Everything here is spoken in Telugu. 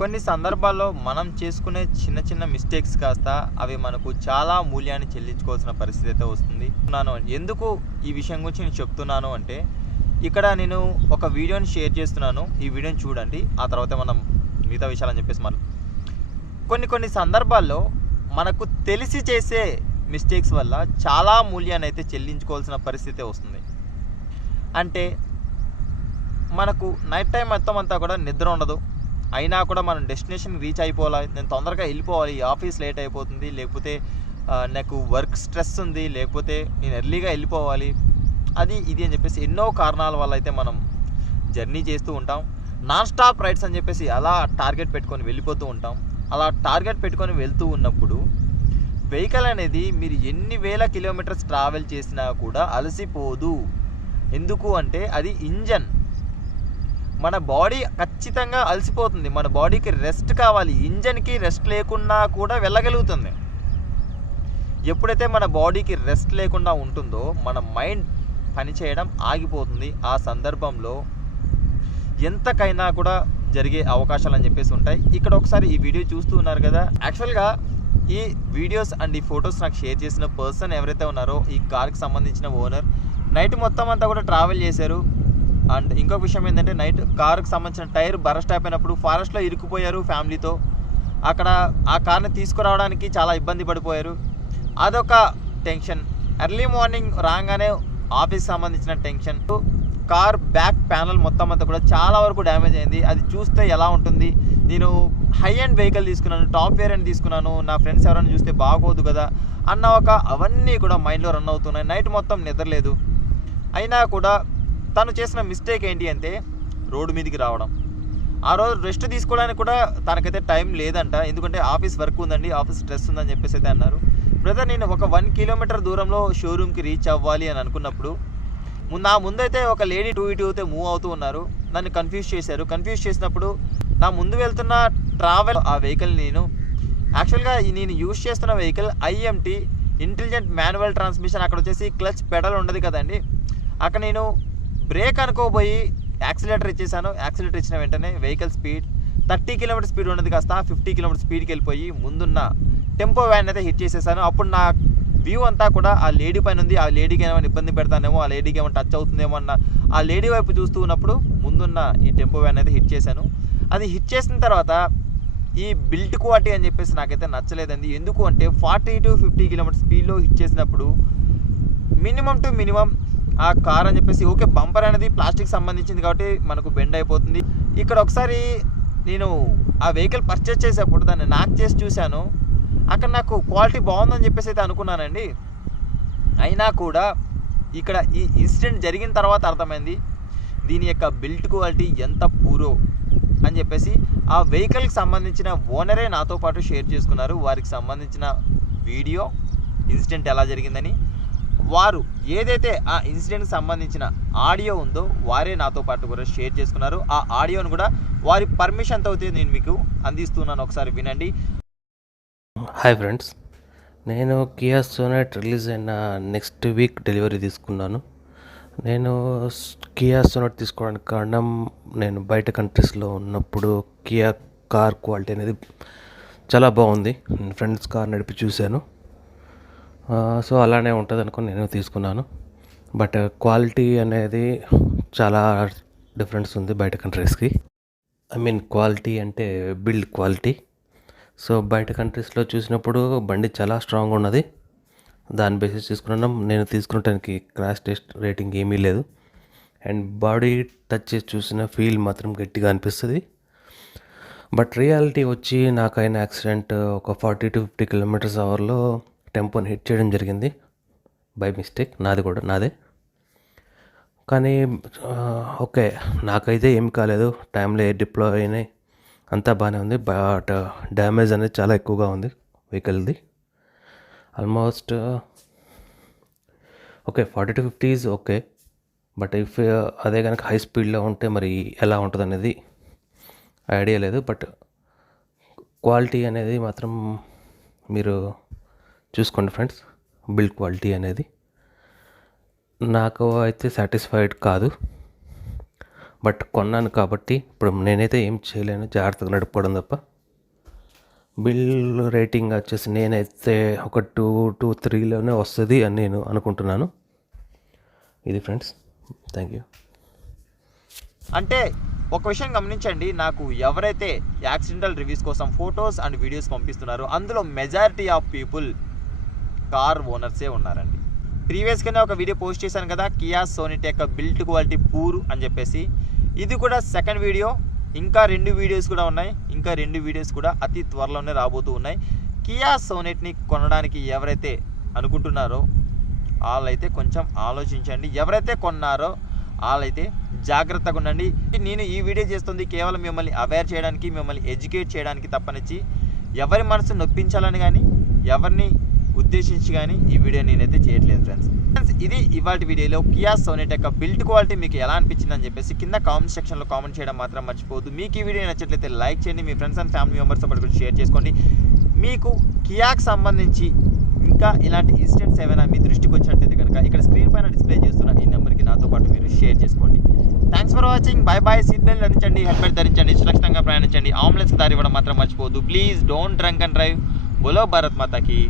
కొన్ని సందర్భాల్లో మనం చేసుకునే చిన్న చిన్న మిస్టేక్స్ కాస్త అవి మనకు చాలా మూల్యాన్ని చెల్లించుకోవాల్సిన పరిస్థితి అయితే వస్తుంది. ఎందుకు ఈ విషయం గురించి నేను చెప్తున్నాను అంటే, ఇక్కడ నేను ఒక వీడియోని షేర్ చేస్తున్నాను. ఈ వీడియోని చూడండి, ఆ తర్వాత మనం మిగతా విషయాలని చెప్పేసి కొన్ని సందర్భాల్లో మనకు తెలిసి చేసే మిస్టేక్స్ వల్ల చాలా మూల్యాన్ని అయితే చెల్లించుకోవాల్సిన పరిస్థితి వస్తుంది. అంటే మనకు నైట్ టైం మొత్తం అంతా కూడా నిద్ర ఉండదు, అయినా కూడా మనం డెస్టినేషన్ రీచ్ అయిపోవాలి, నేను తొందరగా వెళ్ళిపోవాలి, ఆఫీస్ లేట్ అయిపోతుంది, లేకపోతే నాకు వర్క్ స్ట్రెస్ ఉంది, లేకపోతే నేను ఎర్లీగా వెళ్ళిపోవాలి, అది ఇది అని చెప్పేసి ఎన్నో కారణాల వల్ల అయితే మనం జర్నీ చేస్తూ ఉంటాం. నాన్ స్టాప్ రైడ్స్ అని చెప్పేసి అలా టార్గెట్ పెట్టుకొని వెళ్ళిపోతూ ఉంటాం. అలా టార్గెట్ పెట్టుకొని వెళ్తూ ఉన్నప్పుడు వెహికల్ అనేది మీరు ఎన్ని వేల కిలోమీటర్స్ ట్రావెల్ చేసినా కూడా అలసిపోదు. ఎందుకు అంటే అది ఇంజన్. మన బాడీ ఖచ్చితంగా అలసిపోతుంది, మన బాడీకి రెస్ట్ కావాలి. ఇంజన్కి రెస్ట్ లేకుండా కూడా వెళ్ళగలుగుతుంది. ఎప్పుడైతే మన బాడీకి రెస్ట్ లేకుండా ఉంటుందో మన మైండ్ పనిచేయడం ఆగిపోతుంది. ఆ సందర్భంలో ఎంతకైనా కూడా జరిగే అవకాశాలు అని చెప్పేసి ఉంటాయి. ఇక్కడ ఒకసారి ఈ వీడియో చూస్తూ ఉన్నారు కదా, యాక్చువల్గా ఈ వీడియోస్ అండ్ ఈ ఫొటోస్ నాకు షేర్ చేసిన పర్సన్ ఎవరైతే ఉన్నారో ఈ కార్కి సంబంధించిన ఓనర్ నైట్ మొత్తం అంతా కూడా ట్రావెల్ చేశారు. అండ్ ఇంకొక విషయం ఏంటంటే, నైట్ కారుకు సంబంధించిన టైర్ బరస్ట్ అయిపోయినప్పుడు ఫారెస్ట్లో ఇరుక్కుపోయారు ఫ్యామిలీతో. అక్కడ ఆ కార్ని తీసుకురావడానికి చాలా ఇబ్బంది పడిపోయారు. అదొక టెన్షన్. ఎర్లీ మార్నింగ్ రాగానే ఆఫీస్కి సంబంధించిన టెన్షన్. కార్ బ్యాక్ ప్యానల్ మొత్తం అంతా కూడా చాలా వరకు డ్యామేజ్ అయింది. అది చూస్తే ఎలా ఉంటుంది, నేను హై అండ్ వెహికల్ తీసుకున్నాను, టాప్ వేరియంట్ తీసుకున్నాను, నా ఫ్రెండ్స్ ఎవరైనా చూస్తే బాగోదు కదా అన్న అవన్నీ కూడా మైండ్లో రన్ అవుతున్నాయి. నైట్ మొత్తం నిద్రలేదు. అయినా కూడా తను చేసిన మిస్టేక్ ఏంటి అంటే రోడ్డు మీదకి రావడం. ఆ రోజు రెస్ట్ తీసుకోవడానికి కూడా తనకైతే టైం లేదంట, ఎందుకంటే ఆఫీస్ వర్క్ ఉందండి, ఆఫీస్ స్ట్రెస్ ఉందని చెప్పేసి అయితే అన్నారు. బ్రదర్, నేను ఒక 1 కిలోమీటర్ దూరంలో షోరూమ్కి రీచ్ అవ్వాలి అని అనుకున్నప్పుడు నా ముందైతే ఒక లేడీ టూ ఇటు అయితే మూవ్ అవుతూ ఉన్నారు. నన్ను కన్ఫ్యూజ్ చేశారు. కన్ఫ్యూజ్ చేసినప్పుడు నా ముందు వెళ్తున్న ట్రావెల్ ఆ వెహికల్ యాక్చువల్గా నేను యూజ్ చేస్తున్న vehicle IMT intelligent manual transmission. అక్కడ వచ్చేసి క్లచ్ పెడల్ ఉండదు కదండి. అక్కడ నేను బ్రేక్ అనుకోబోయి యాక్సిలేటర్ ఇచ్చేసాను. యాక్సిలేటర్ ఇచ్చిన వెంటనే వెహికల్ స్పీడ్ 30 కిలోమీటర్ స్పీడ్ ఉన్నది కాస్త 50 కిలోమీటర్ స్పీడ్కి వెళ్ళిపోయి ముందున్న టెంపో వ్యాన్ అయితే హిట్ చేసేసాను. అప్పుడు నా వ్యూ అంతా కూడా ఆ లేడీ పైన ఉంది. ఆ లేడీకి ఏమైనా ఇబ్బంది పెడతానేమో, ఆ లేడీకి ఏమైనా టచ్ అవుతుందేమో అన్న ఆ లేడీ వైపు చూస్తూ ఉన్నప్పుడు ముందున్న ఈ టెంపో వ్యాన్ అయితే హిట్ చేశాను. అది హిట్ చేసిన తర్వాత ఈ బిల్ట్ క్వాలిటీ అని చెప్పేసి నాకైతే నచ్చలేదండి. ఎందుకు అంటే 40 to 50 కిలోమీటర్ స్పీడ్లో హిట్ చేసినప్పుడు మినిమం టు మినిమం ఆ కార్ అని చెప్పేసి ఓకే, బంపర్ అనేది ప్లాస్టిక్ సంబంధించింది కాబట్టి మనకు బెండ్ అయిపోతుంది. ఇక్కడ ఒకసారి నేను ఆ వెహికల్ పర్చేస్ చేసేప్పుడు దాన్ని నాక్ చేసి చూశాను. అక్కడ నాకు క్వాలిటీ బాగుందని చెప్పేసి అయితే అనుకున్నానండి. అయినా కూడా ఇక్కడ ఈ ఇన్సిడెంట్ జరిగిన తర్వాత అర్థమైంది దీని యొక్క బిల్ట్ క్వాలిటీ ఎంత పూరో అని చెప్పేసి. ఆ వెహికల్కి సంబంధించిన ఓనరే నాతో పాటు షేర్ చేసుకున్నారు. వారికి సంబంధించిన వీడియో, ఇన్సిడెంట్ ఎలా జరిగిందని, వారు ఏదైతే ఆ ఇన్సిడెంట్కి సంబంధించిన ఆడియో ఉందో వారే నాతో పాటు కూడా షేర్ చేసుకున్నారు. ఆ ఆడియోను కూడా వారి పర్మిషన్తో అయితే నేను మీకు అందిస్తున్నాను, ఒకసారి వినండి. హాయ్ ఫ్రెండ్స్, నేను కియా సోనెట్ రిలీజ్ అయిన నెక్స్ట్ వీక్ డెలివరీ తీసుకున్నాను. నేను కియా సోనెట్ తీసుకోవడానికి కారణం, నేను బయట కంట్రీస్లో ఉన్నప్పుడు కియా కార్ క్వాలిటీ అనేది చాలా బాగుంది. నేను ఫ్రెండ్స్ కార్ నడిపి చూశాను. సో అలానే ఉంటుంది అనుకుని నేను తీసుకున్నాను. బట్ క్వాలిటీ అనేది చాలా డిఫరెన్స్ ఉంది బయట కంట్రీస్కి. ఐ మీన్ క్వాలిటీ అంటే బిల్డ్ క్వాలిటీ. సో బయట కంట్రీస్లో చూసినప్పుడు బండి చాలా స్ట్రాంగ్ ఉన్నది. దాని బేసిస్ తీసుకున్నాం. నేను తీసుకున్నటానికి క్రాష్ టెస్ట్ రేటింగ్ ఏమీ లేదు. అండ్ బాడీ టచ్ చేసి చూసిన ఫీల్ మాత్రం గట్టిగా అనిపిస్తుంది. బట్ రియాలిటీ వచ్చి నాకైన యాక్సిడెంట్ ఒక 40 to 50 కిలోమీటర్స్ అవర్లో టెంపోని హిట్ చేయడం జరిగింది బై మిస్టేక్. నాదే. కానీ ఓకే, నాకైతే ఏం కాలేదు. టైంలో డిప్లాయ్ అయినాయి, అంతా బాగానే ఉంది. బట్ డ్యామేజ్ అనేది చాలా ఎక్కువగా ఉంది వెహికల్ది. Almost okay 40 to 50 is okay. But if అదే కనుక హై స్పీడ్లో ఉంటే మరి ఎలా ఉంటుంది అనేది ఐడియా లేదు. బట్ క్వాలిటీ అనేది మాత్రం మీరు చూసుకోండి ఫ్రెండ్స్. బిల్డ్ క్వాలిటీ అనేది నాకు అయితే సాటిస్ఫైడ్ కాదు. బట్ కొన్నాను కాబట్టి ఇప్పుడు నేనైతే ఏం చేయలేను, జాగ్రత్తగా నడుపుకోవడం తప్ప. బిల్ రేటింగ్ వచ్చేసి నేనైతే ఒక 2-3లోనే వస్తుంది అని నేను అనుకుంటున్నాను. ఇది ఫ్రెండ్స్, థ్యాంక్ యూ. అంటే ఒక విషయం గమనించండి, నాకు ఎవరైతే యాక్సిడెంటల్ రివ్యూస్ కోసం ఫొటోస్ అండ్ వీడియోస్ పంపిస్తున్నారో అందులో మెజారిటీ ఆఫ్ పీపుల్ కార్ ఓనర్సే ఉన్నారండి. ప్రీవియస్గానే ఒక వీడియో పోస్ట్ చేశాను కదా, కియా సోనెట్ యొక్క బిల్డ్ క్వాలిటీ పూర్ అని చెప్పేసి. ఇది కూడా సెకండ్ వీడియో. ఇంకా 2 వీడియోస్ కూడా ఉన్నాయి. ఇంకా 2 వీడియోస్ కూడా అతి త్వరలోనే రాబోతూ ఉన్నాయి. కియా సోనెట్ని కొనడానికి ఎవరైతే అనుకుంటున్నారో వాళ్ళైతే కొంచెం ఆలోచించండి. ఎవరైతే కొన్నారో వాళ్ళైతే జాగ్రత్తగా ఉండండి. నేను ఈ వీడియో చేస్తుంది కేవలం మిమ్మల్ని అవేర్ చేయడానికి, మిమ్మల్ని ఎడ్యుకేట్ చేయడానికి తప్పనిచ్చి ఎవరి మనసు నొప్పించాలని కానీ ఎవరిని ఉద్దేశించి కానీ ఈ వీడియో నేనైతే చేయట్లేదు ఫ్రెండ్స్. ఇది ఇవాళ వీడియోలో కియా సోనెట్ యొక్క బిల్డ్ క్వాలిటీ మీకు ఎలా అనిపించింది అని చెప్పేసి కింద కామెంట్ సెక్షన్లో కామెంట్ చేయడం మాత్రం మర్చిపోవద్దు. మీకు ఈ వీడియో నచ్చట్లయితే లైక్ చేయండి, మీ ఫ్రెండ్స్ అండ్ ఫ్యామిలీ మెంబర్స్తో పాటు షేర్ చేసుకోండి. మీకు కియాకి సంబంధించి ఇంకా ఇలాంటి ఇన్సిడెంట్స్ ఏమైనా మీ దృష్టికి వచ్చినట్టయితే కనుక ఇక్కడ స్క్రీన్ పైన డిస్ప్లే చేస్తున్న ఈ నెంబర్కి నాతో పాటు మీరు షేర్ చేసుకోండి. Thanks for watching. By by. Seat belt ధరించండి, హెల్మెట్ ధరించండి, సురక్షితంగా ప్రయాణించండి, ఆంబులెన్స్కి దారి ఇవ్వడం మాత్రం మర్చిపోవద్దు. Please don't drunk and drive. బోలో భారత్ మాతాకి.